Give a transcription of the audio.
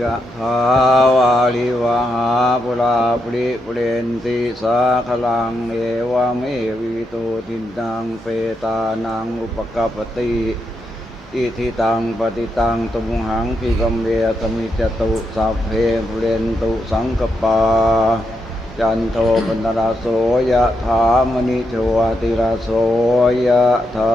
ยะถาวาลิวหาปุราปริปุเรนติสาคลังเอวะเมวิโตทินังเปตานังอุปกปติอิทิตังปฏิตังตุมหังคิกมเวสมิจตุสัพเพปุเรนตุสังกปา จันโทปนราโสยะถามณิโชติราโสยะถา